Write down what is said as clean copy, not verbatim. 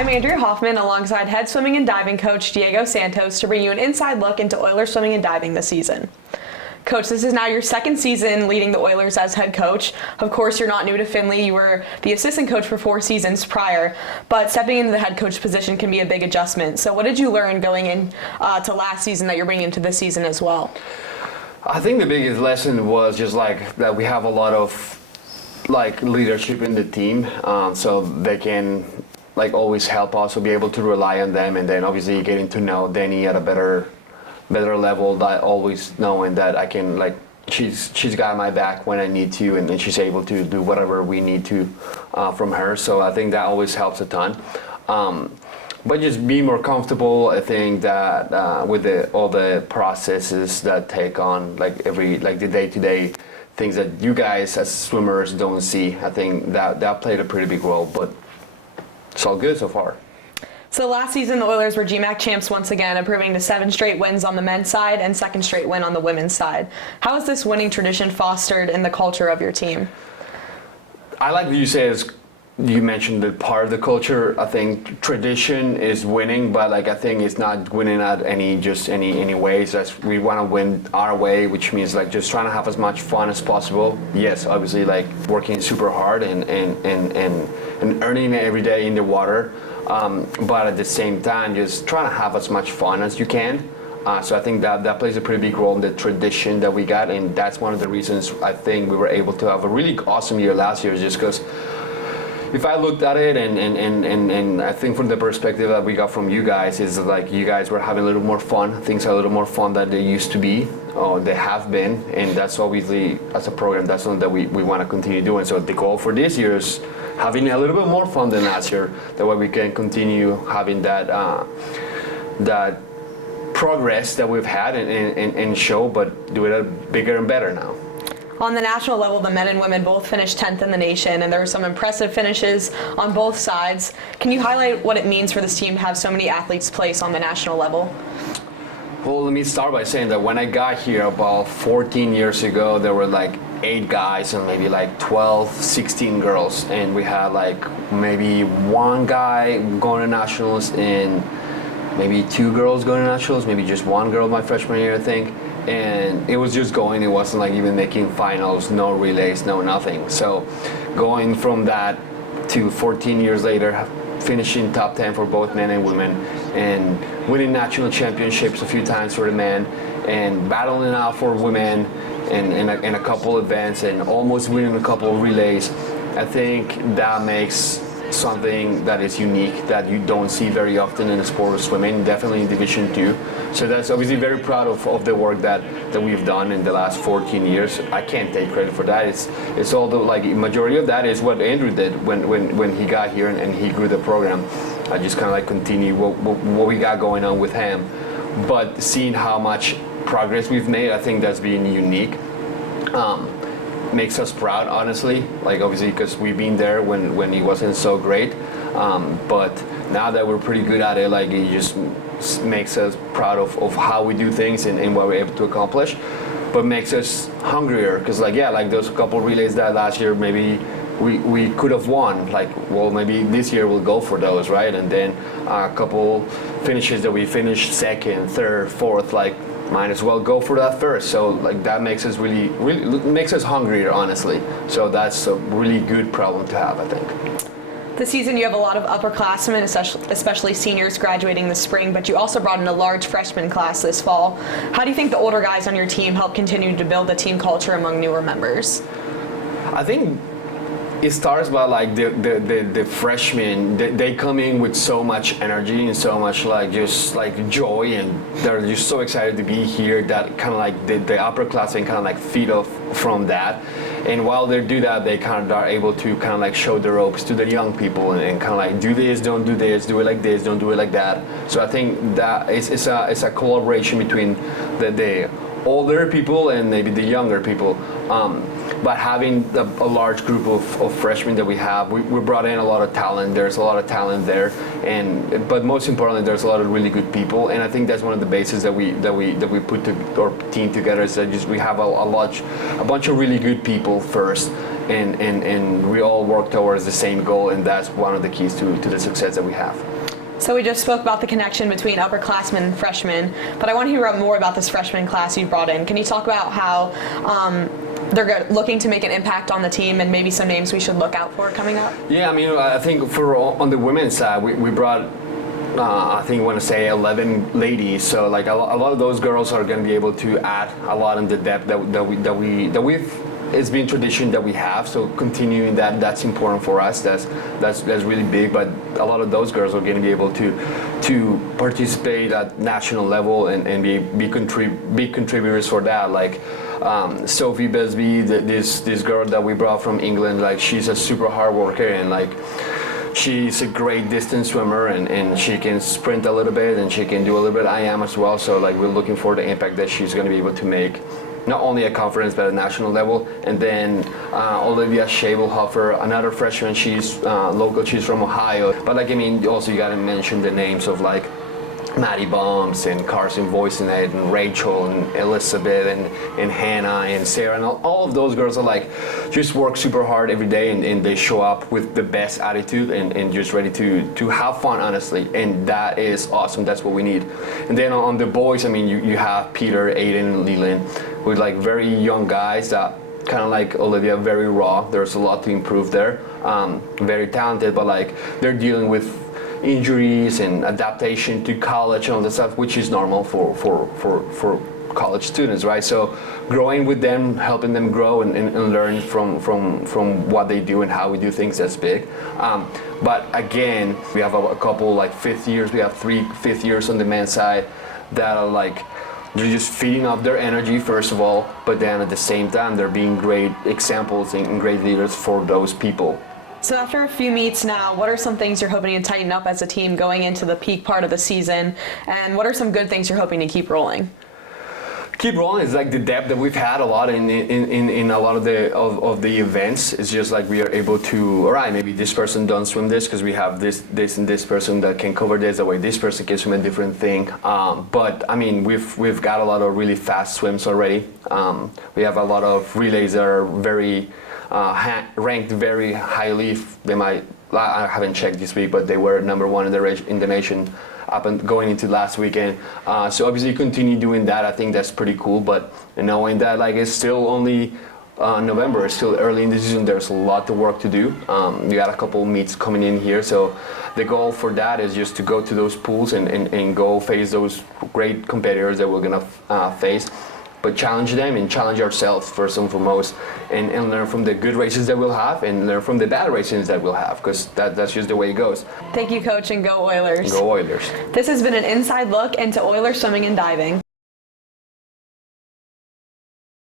I'm Andrea Hoffman alongside head swimming and diving coach Diego Santos to bring you an inside look into Oilers swimming and diving this season. Coach, this is now your second season leading the Oilers as head coach. Of course, you're not new to Findlay. You were the assistant coach for 4 seasons prior, but stepping into the head coach position can be a big adjustment. So what did you learn going in to last season that you're bringing into this season as well? I think the biggest lesson was just like that we have a lot of like leadership in the team, so they can like always help us, so be able to rely on them, and then obviously getting to know Danny at a better level, that always knowing that I can like she's got my back when I need to, and then she's able to do whatever we need to from her. So I think that always helps a ton. But just be more comfortable. I think that with all the processes that take on like the day-to-day things that you guys as swimmers don't see, I think that played a pretty big role. But it's all good so far. So last season, the Oilers were GMAC champs once again, improving to 7 straight wins on the men's side and 2nd straight win on the women's side. How is this winning tradition fostered in the culture of your team? I like that you mentioned the part of the culture. I think tradition is winning, but like I think it's not winning at any ways. We want to win our way, which means like just trying to have as much fun as possible. Yes, obviously like working super hard and earning it every day in the water. But at the same time, just trying to have as much fun as you can. So I think that plays a pretty big role in the tradition that we got, and that's one of the reasons I think we were able to have a really awesome year last year, just because if I looked at it and I think from the perspective that we got from you guys is like you guys were having a little more fun, things are a little more fun than they used to be, or they have been, and that's obviously as a program that's something that we want to continue doing. So the goal for this year is having a little bit more fun than last year, that way we can continue having that progress that we've had and show, but do it bigger and better now. On the national level, the men and women both finished 10th in the nation, and there were some impressive finishes on both sides. Can you highlight what it means for this team to have so many athletes place on the national level? Well, let me start by saying that when I got here about 14 years ago, there were like 8 guys and maybe like 12, 16 girls. And we had like maybe 1 guy going to nationals and maybe 2 girls going to nationals, maybe just 1 girl my freshman year, I think. And it was just going, it wasn't like even making finals, no relays, no nothing. So going from that to 14 years later, finishing top 10 for both men and women, and winning national championships a few times for the men, and battling out for women in a couple events, and almost winning a couple of relays. I think that makes something that is unique that you don't see very often in the sport of swimming, definitely in Division 2. So that's obviously very proud of the work that we've done in the last 14 years. I can't take credit for that. It's all the like majority of that is what Andrew did when he got here and he grew the program. I just kind of like continue what we got going on with him. But seeing how much progress we've made, I think that's been unique. Makes us proud, honestly, like obviously because we've been there when he wasn't so great, but now that we're pretty good at it, like it just makes us proud of how we do things and what we're able to accomplish, but makes us hungrier, because like those couple relays that last year maybe we could have won, like well maybe this year we'll go for those, right? And then a couple finishes that we finished 2nd, 3rd, 4th, like might as well go for that first. So like that makes us really makes us hungrier, honestly. So that's a really good problem to have, I think. This season you have a lot of upperclassmen, especially seniors graduating this spring, but you also brought in a large freshman class this fall. How do you think the older guys on your team help continue to build the team culture among newer members? I think it starts by like the freshmen. They come in with so much energy and so much like just like joy, and they're just so excited to be here that kind of like the upperclassmen kind of like feed off from that. And while they do that, they kind of are able to kind of like show the ropes to the young people and kind of like do this, don't do this, do it like this, don't do it like that. So I think that it's a collaboration between the older people and maybe the younger people. but having a large group of freshmen that we have, we brought in a lot of talent. There's a lot of talent there, but most importantly, there's a lot of really good people, and I think that's one of the bases that we put our team together, is that just we have a bunch of really good people first, and we all work towards the same goal, and that's one of the keys to the success that we have. So we just spoke about the connection between upperclassmen and freshmen, but I want to hear more about this freshman class you brought in. Can you talk about how they're looking to make an impact on the team, and maybe some names we should look out for coming up? Yeah, I mean, I think on the women's side, we brought, I think I want to say 11 ladies. So like a lot of those girls are going to be able to add a lot in the depth that we've. It's been tradition that we have, so continuing that's important for us. That's really big. But a lot of those girls are going to be able to participate at national level and be big contributors for that. Like Sophie Besby, this girl that we brought from England, like she's a super hard worker, and like she's a great distance swimmer, and she can sprint a little bit, and she can do a little bit IM as well. So like we're looking for the impact that she's going to be able to make, not only at conference but at national level. And then Olivia Schabelhofer, another freshman, she's local, she's from Ohio. But like, I mean, also you gotta mention the names of like Maddie Bombs and Carson Voisenet and Rachel and Elizabeth and Hannah and Sarah, and all of those girls are like just work super hard every day, and they show up with the best attitude and just ready to have fun, honestly, and that is awesome. That's what we need. And then on the boys, I mean, you have Peter, Aiden, and Leland, with like very young guys that kind of like Olivia, very raw. There's a lot to improve there. Very talented, but like they're dealing with injuries and adaptation to college and all that stuff, which is normal for college students, right? So growing with them, helping them grow and learn from what they do and how we do things, that's big. But again, we have a couple like fifth years. We have 3 fifth years on the men's side that are like, they're just feeding off their energy, first of all, but then at the same time, they're being great examples and great leaders for those people. So after a few meets now, what are some things you're hoping to tighten up as a team going into the peak part of the season? And what are some good things you're hoping to keep rolling? Keep rolling is like the depth that we've had a lot in a lot of the events. It's just like we are able to, all right, maybe this person don't swim this because we have this and this person that can cover this, the way this person can swim a different thing. But I mean, we've got a lot of really fast swims already. We have a lot of relays that are very ranked very highly. I haven't checked this week, but they were number 1 in the nation up and going into last weekend. So obviously continue doing that. I think that's pretty cool. But knowing that like it's still only November, it's still early in the season, there's a lot of work to do. We got a couple meets coming in here, so the goal for that is just to go to those pools and go face those great competitors that we're gonna face. But challenge them and challenge ourselves first and foremost, and learn from the good races that we'll have and learn from the bad races that we'll have, because that's just the way it goes. Thank you, Coach, and go Oilers. Go Oilers. This has been an inside look into Oilers swimming and diving.